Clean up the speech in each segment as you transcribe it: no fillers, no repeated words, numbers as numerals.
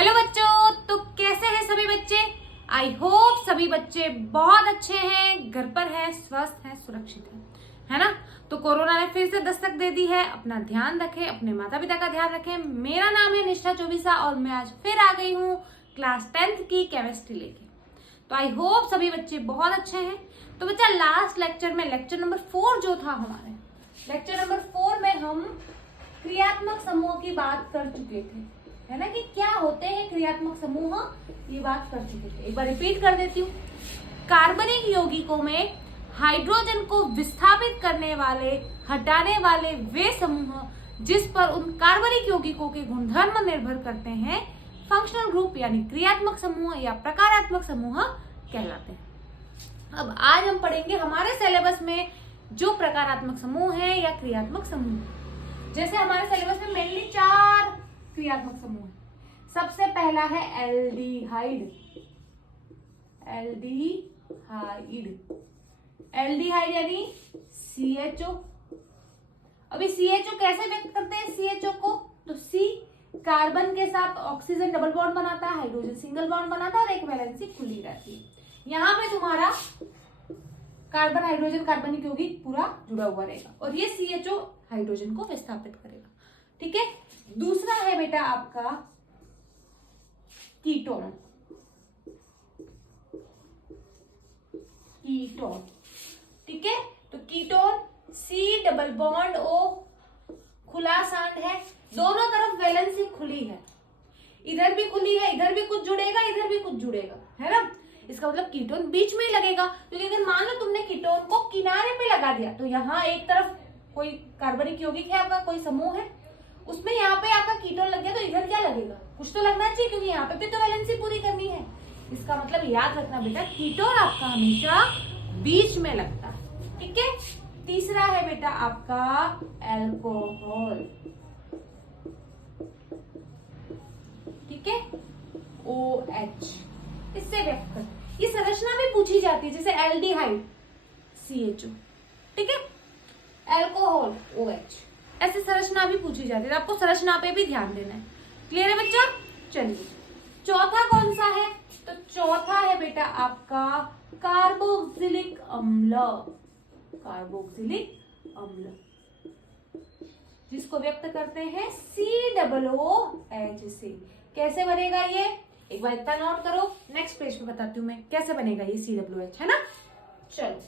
Hello बच्चों, तो कैसे हैं सभी बच्चे। आई होप सभी बच्चे बहुत अच्छे हैं, घर पर हैं, स्वस्थ हैं, सुरक्षित हैं, है ना। तो कोरोना ने फिर से दस्तक दे दी है। अपना ध्यान रखें, अपने माता पिता का ध्यान रखें। मेरा नाम है निष्ठा चौबीसा और मैं आज फिर आ गई हूँ क्लास 10th की केमिस्ट्री लेके। तो आई होप सभी बच्चे बहुत अच्छे हैं। तो बच्चा लास्ट लेक्चर में लेक्चर नंबर 4 जो था हमारे, लेक्चर नंबर 4 में हम क्रियात्मक समूह की बात कर चुके थे, है ना, कि क्या होते हैं क्रियात्मक समूह, ये बात कर चुके थे। एक बार रिपीट कर देती हूँ। कार्बनिक यौगिकों में हाइड्रोजन को विस्थापित करने वाले, हटाने वाले वे समूह जिस पर उन कार्बनिक यौगिकों के गुणधर्म निर्भर करते हैं फंक्शनल ग्रुप यानी क्रियात्मक समूह या प्रकारात्मक समूह कहलाते हैं। अब आज हम पढ़ेंगे हमारे सिलेबस में जो प्रकारात्मक समूह है या क्रियात्मक समूह। जैसे हमारे सिलेबस में मेनली 4 क्रियात्मक समूह है। सबसे पहला है एल्डिहाइड। एल्डिहाइड यानी CHO। अभी CHO कैसे व्यक्त करते हैं CHO को, तो C कार्बन के साथ ऑक्सीजन डबल बॉन्ड बनाता है, हाइड्रोजन सिंगल बॉन्ड बनाता है और एक वैलेंसी खुली रहती है। यहाँ पे तुम्हारा कार्बन हाइड्रोजन कार्बनिक यौगिक पूरा जुड़ा हुआ रहेगा और ये CHO हाइड्रोजन को विस्थापित करेगा। ठीक है। दूसरा है बेटा आपका कीटोन। ठीक है, तो ketone C double bond O, खुला सांड है, दोनों तरफ वैलेंसी खुली है, इधर भी खुली है, इधर भी कुछ जुड़ेगा, इधर भी कुछ जुड़ेगा, है ना। इसका मतलब कीटोन बीच में ही लगेगा। क्योंकि अगर मान लो तुमने कीटोन को किनारे पे लगा दिया तो यहाँ एक तरफ कोई कार्बनिक यौगिक है आपका, कोई समूह है, उसमें यहाँ पे आपका कीटोन लग गया तो इधर क्या लगेगा, कुछ तो लगना चाहिए, क्योंकि यहाँ पे भी तो वैलेंसी पूरी करनी है। इसका मतलब याद रखना बेटा, कीटोन आपका हमेशा बीच में लगता है। ठीक है। तीसरा है बेटा आपका अल्कोहल। ठीक है, OH, इससे व्यक्त कर। ये संरचना भी पूछी जाती है, जैसे एल्डिहाइड CHO, ठीक है, अल्कोहल OH, ऐसे संरचना भी पूछी जाती है। तो आपको संरचना पे भी ध्यान देना है। क्लियर है बच्चा। चलिए चौथा कौन सा है, तो चौथा है बेटा आपका कार्बोक्सिलिक अम्ल। कार्बोक्सिलिक अम्ल जिसको व्यक्त करते हैं COOH से। कैसे बनेगा ये, एक बार इतना नोट करो, नेक्स्ट पेज पे बताती हूँ मैं कैसे बनेगा ये COOH, है ना। चलो,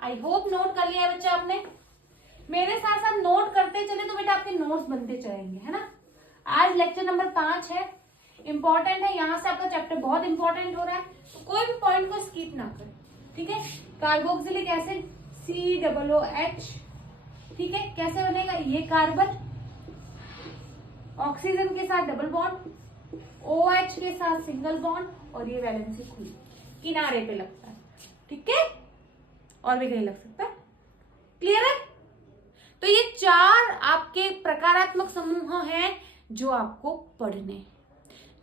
आई होप नोट कर लिया बच्चा आपने। मेरे साथ साथ नोट करते चले तो बेटा आपके नोट्स बनते चलेंगे, है ना। आज लेक्चर नंबर 5 है, इंपॉर्टेंट है, यहां से आपका चैप्टर बहुत इंपॉर्टेंट हो रहा है, तो कोई भी पॉइंट को स्किप ना करें। ठीक है। कार्बोक्सिलिक एसिड COOH, ठीक है, कैसे बनेगा, ये कार्बन ऑक्सीजन के साथ डबल बॉन्ड, OH के साथ सिंगल बॉन्ड और ये वैलेंसी खुली, किनारे पे लगता है। ठीक है, और भी कहीं लग सकता है। क्लियर है। तो ये 4 आपके प्रकारात्मक समूह हैं जो आपको पढ़ने,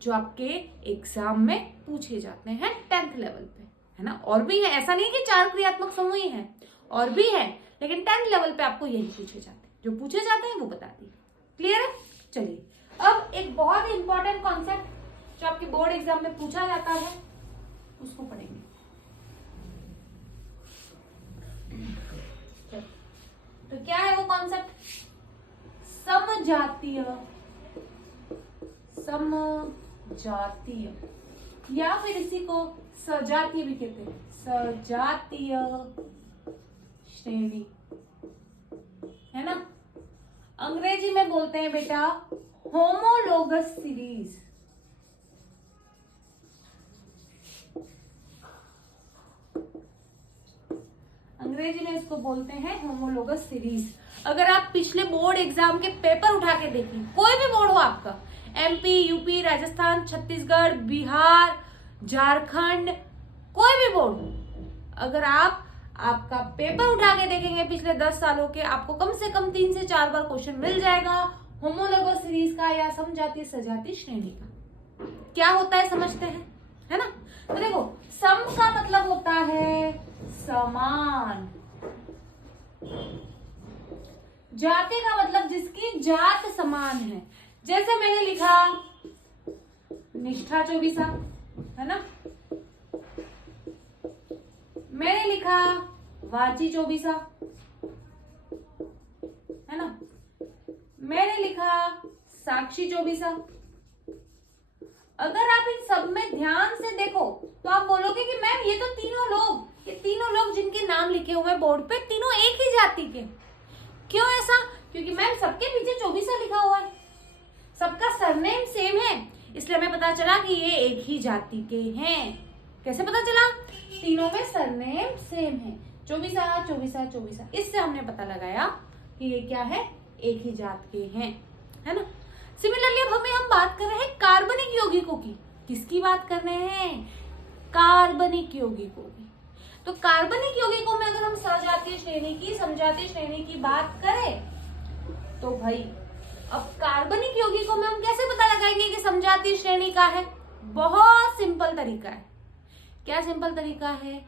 जो आपके एग्जाम में पूछे जाते हैं 10th लेवल पे, है ना। और भी है, ऐसा नहीं कि 4 क्रियात्मक समूह ही हैं, और भी है, लेकिन 10th लेवल पे आपको यही पूछे जाते हैं, जो पूछे जाते हैं वो बता दिए। क्लियर है। चलिए, अब एक बहुत ही इंपॉर्टेंट कॉन्सेप्ट जो आपके बोर्ड एग्जाम में पूछा जाता है उसको पढ़ेंगे। तो क्या है वो कॉन्सेप्ट, समजातीय या फिर इसी को सजातीय भी कहते हैं, सजातीय श्रेणी, है ना। अंग्रेजी में बोलते हैं बेटा होमोलोगस सीरीज। अंग्रेजी में इसको बोलते हैं होमोलोगस सीरीज। अगर आप पिछले बोर्ड एग्जाम के पेपर उठा के देखें, कोई भी बोर्ड हो आपका, MP, UP, राजस्थान, छत्तीसगढ़, बिहार, झारखंड, कोई भी बोर्ड हो, अगर आप आपका पेपर उठा के देखेंगे पिछले 10 सालों के, आपको कम से कम 3 से 4 बार क्वेश्चन मिल जाएगा होमोलोगस सीरीज का या समजातीय सजातीय श्रेणी का। क्या होता है समझते हैं, है ना। तो देखो, सम का मतलब होता है समान, जाति का मतलब जिसकी जात समान है, जैसे मैंने लिखा निष्ठा चौबीसा, है ना, मैंने लिखा वाची चौबीसा, है ना, मैंने लिखा साक्षी चौबीसा। अगर आप इन सब में ध्यान से देखो तो आप बोलोगे कि मैम ये तो तीनों लोग जिनके नाम लिखे हुए बोर्ड पे, तीनों एक ही जाति के। क्यों ऐसा? क्योंकि मैम सबके पीछे चौबीसा लिखा हुआ है, सबका सरनेम सेम है, इसलिए हमें पता चला कि ये एक ही जाति के हैं। कैसे पता चला? तीनों में सरनेम सेम है, चौबीसा चौबीसा चौबीसा। इससे हमने पता लगाया कि ये क्या है, एक ही जात के हैं, है ना। सिमिलरली अब हम बात कर रहे हैं कार्बनिक यौगिकों की। किसकी बात कर रहे हैं? कार्बनिक यौगिकों की। तो कार्बनिक यौगिकों में अगर हम सजातीय श्रेणी की, समजातीय श्रेणी की बात करें तो भाई अब कार्बनिक यौगिकों में हम कैसे पता लगाएंगे कि समजातीय श्रेणी का है? बहुत सिंपल तरीका है। क्या सिंपल तरीका है?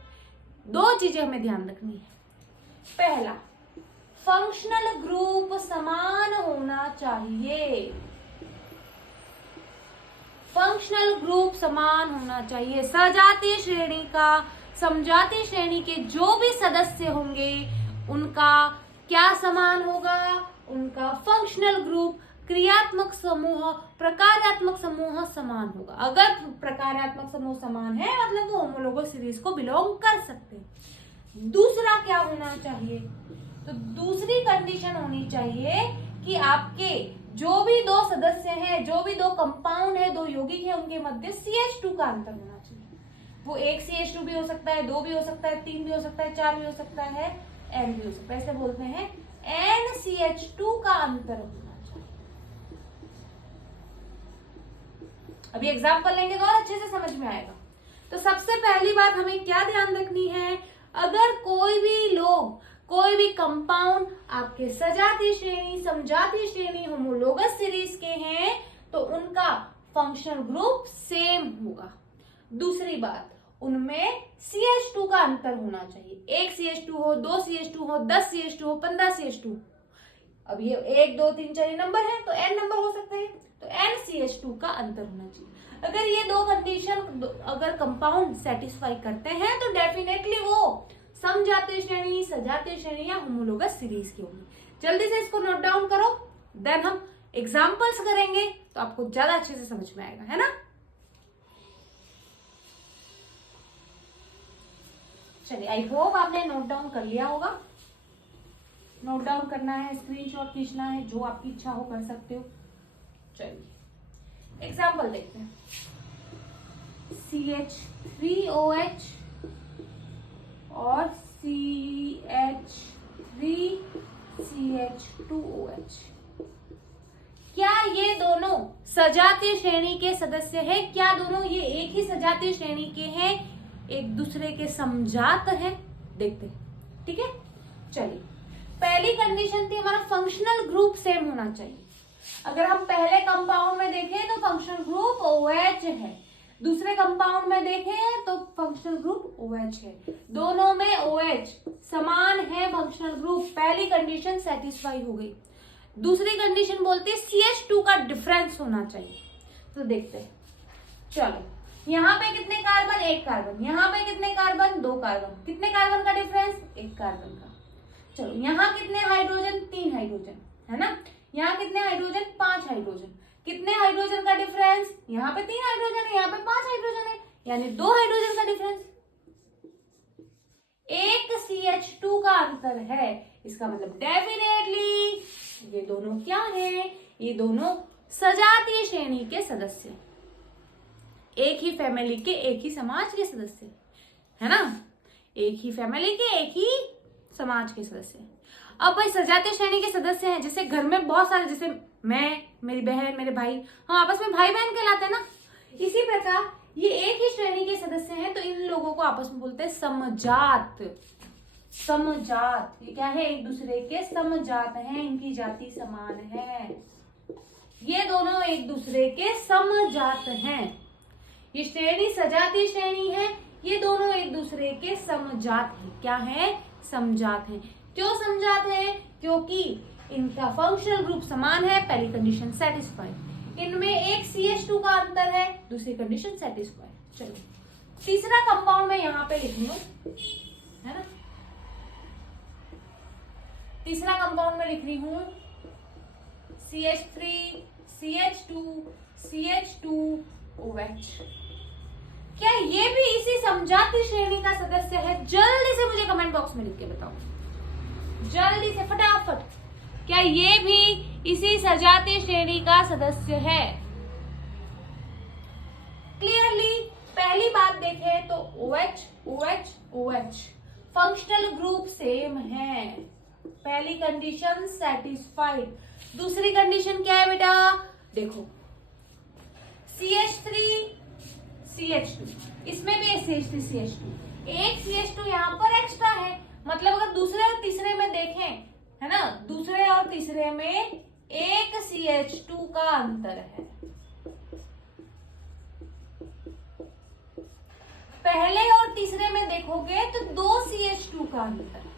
दो चीजें हमें ध्यान रखनी है। पहला, फंक्शनल ग्रुप समान होना चाहिए। फंक्शनल ग्रुप समान होना चाहिए। सजातीय श्रेणी का समजातीय श्रेणी के जो भी सदस्य होंगे उनका क्या समान होगा? उनका फंक्शनल ग्रुप, क्रियात्मक समूह, प्रकार्यात्मक समूह समान होगा। अगर प्रकार्यात्मक समूह समान है मतलब वो होमोलोगस सीरीज को बिलोंग कर सकते हैं। दूसरा क्या होना चाहिए? तो दूसरी कंडीशन होनी चाहिए कि आपके जो भी दो सदस्य हैं, जो भी दो कंपाउंड है, दो यौगिक है, उनके मध्य CH2 का अंतर होना चाहिए। वो एक CH2 भी हो सकता है, 2 भी हो सकता है, 3 भी हो सकता है, 4 भी हो सकता है, N भी हो सकता है। ऐसे बोलते हैं NCH2 का अंतर होना चाहिए। अभी एग्जाम्पल लेंगे तो और अच्छे से समझ में आएगा। तो सबसे पहली बात हमें क्या ध्यान रखनी है? अगर कोई भी कंपाउंड आपके सजातीय श्रेणी, समजातीय श्रेणी, होमोलोगस सीरीज के हैं तो उनका फंक्शनल ग्रुप सेम होगा। दूसरी बात, उनमें CH2 का अंतर होना चाहिए। एक CH2 हो, 2 CH2 हो, 10 CH2 हो, 15 CH2। अब ये 1 2 3 4 नंबर है तो N नंबर हो सकते हैं, तो NCH2 का अंतर होना चाहिए। अगर ये दो कंडीशन अगर कंपाउंड सेटिस्फाई करते हैं तो डेफिनेटली वो समजातीय श्रेणी, सजातीय श्रेणी या होमोलोगस सीरीज की होगी। जल्दी से इसको नोट डाउन करो, देन हम एग्जांपल्स करेंगे तो आपको ज्यादा अच्छे से समझ में आएगा, है ना। चलिए, आई होप आपने नोट डाउन कर लिया होगा। नोट डाउन करना है, स्क्रीनशॉट खींचना है, जो आपकी इच्छा हो कर सकते हो। चलिए एग्जांपल देखते हैं। CH3OH और CH3CH2OH, क्या ये दोनों सजातीय श्रेणी के सदस्य हैं? क्या दोनों ये एक ही सजातीय श्रेणी के हैं, एक दूसरे के समजात हैं? देखते हैं, ठीक है। चलिए, पहली कंडीशन थी हमारा फंक्शनल ग्रुप सेम होना चाहिए। अगर हम पहले कंपाउंड में देखें तो फंक्शनल ग्रुप OH है, दूसरे कंपाउंड में देखें तो फंक्शनल ग्रुप OH है, दोनों में OH समान है फंक्शनल ग्रुप। पहली कंडीशन सेटिस्फाई हो गई। दूसरी कंडीशन बोलती है CH2 का डिफरेंस होना चाहिए। तो देखते हैं, चलो यहाँ पे कितने कार्बन? 1 कार्बन। यहाँ पे कितने कार्बन? 2 कार्बन। कितने कार्बन का डिफरेंस? 1 कार्बन का। चलो यहाँ कितने हाइड्रोजन? 3 हाइड्रोजन, है ना। यहाँ कितने हाइड्रोजन? 5 हाइड्रोजन। कितने हाइड्रोजन का डिफरेंस? यहाँ पे 3 हाइड्रोजन है, यहाँ पे 5 हाइड्रोजन है, यानी 2 हाइड्रोजन का डिफरेंस। एक CH2 का अंतर है। इसका मतलब डेफिनेटली ये दोनों क्या है? ये दोनों सजातीय श्रेणी के सदस्य, एक ही फैमिली के, एक ही समाज के सदस्य, है ना। एक ही फैमिली के, एक ही समाज के सदस्य। अब भाई सजातीय श्रेणी के सदस्य हैं, जैसे घर में बहुत सारे, जैसे मैं, मेरी बहन, मेरे भाई, हम आपस में भाई बहन कहलाते हैं ना। इसी प्रकार ये एक ही श्रेणी के सदस्य हैं तो इन लोगों को आपस में बोलते हैं समजात। समजात, ये क्या है? एक दूसरे के समजात हैं, इनकी जाति समान है, ये दोनों एक दूसरे के समजात हैं। ये श्रेणी सजातीय श्रेणी है, ये दोनों एक दूसरे के समजात हैं। क्या है? समजात हैं। क्यों समजात हैं? क्योंकि इनका फंक्शनल ग्रुप समान है, पहली कंडीशन सेटिस्फाइड। इनमें एक CH2 का अंतर है, दूसरी कंडीशन सेटिस्फाइड। चलो तीसरा कंपाउंड मैं यहाँ पे लिख लूं, है ना। तीसरा कंपाउंड में लिख रही हूं CH3 CH2 CH2OH। क्या ये भी इसी समजाति श्रेणी का सदस्य है? जल्दी से मुझे कमेंट बॉक्स में लिख के बताओ, जल्दी से फटाफट। क्या ये भी इसी सजातीय श्रेणी का सदस्य है? क्लियरली पहली बात देखें तो OH OH OH functional group same है, पहली कंडीशन सेटिस्फाइड। दूसरी कंडीशन क्या है बेटा? देखो CH3 CH2, इसमें भी CH3 CH2, एक CH2 यहाँ पर एक्स्ट्रा है, मतलब अगर दूसरे और तीसरे में देखें, है ना, दूसरे और तीसरे में एक CH2 का अंतर है। पहले और तीसरे में देखोगे तो 2 CH2 का अंतर है।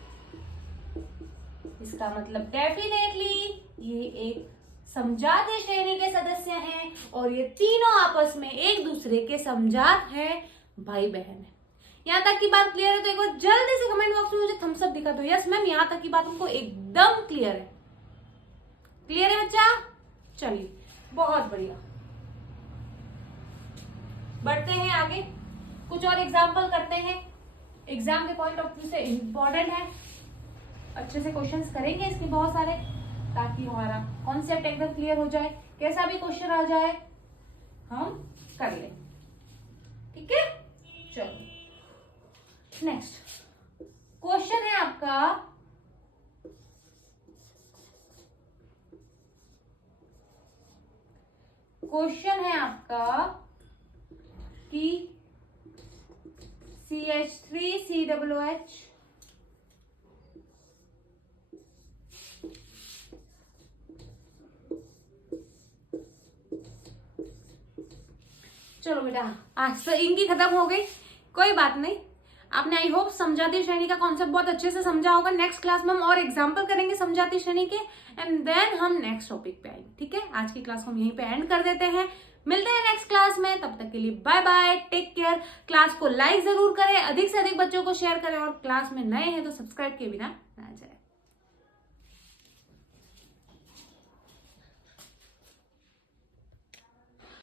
इसका मतलब डेफिनेटली ये एक समजातीय श्रेणी के सदस्य हैं और ये तीनों आपस में एक दूसरे के समजात हैं, भाई बहन है। यहाँ तक की बात क्लियर है तो एक बार जल्दी से कमेंट बॉक्स में मुझे थम्स अप दिखा दो। यस मैम, यहाँ तक की बात हमको एकदम क्लियर है। क्लियर है बच्चा? चलिए बहुत बढ़िया, बढ़ते हैं आगे, कुछ और एग्जाम्पल करते हैं। एग्जाम के पॉइंट ऑफ व्यू से इंपॉर्टेंट है, अच्छे से क्वेश्चंस करेंगे इसके बहुत सारे, ताकि हमारा कॉन्सेप्ट एकदम क्लियर हो जाए। कैसा भी क्वेश्चन आ जाए हम कर लें, ठीक है। चलो नेक्स्ट क्वेश्चन है आपका, क्वेश्चन है आपका कि CH3COOH चलो बेटा आज तो इनकी खत्म हो गई, कोई बात नहीं। आपने आई होप समजातीय श्रेणी का कॉन्सेप्ट बहुत अच्छे से समझा होगा। नेक्स्ट क्लास में हम और एग्जाम्पल करेंगे समजातीय श्रेणी के, एंड देन हम नेक्स्ट टॉपिक पे आएंगे, ठीक है। आज की क्लास को हम यहीं पे एंड कर देते हैं, मिलते हैं नेक्स्ट क्लास में, तब तक के लिए bye bye, take care. Class को लाइक जरूर करें, अधिक से अधिक बच्चों को शेयर करें, और क्लास में नए हैं तो सब्सक्राइब किए बिना ना जाए।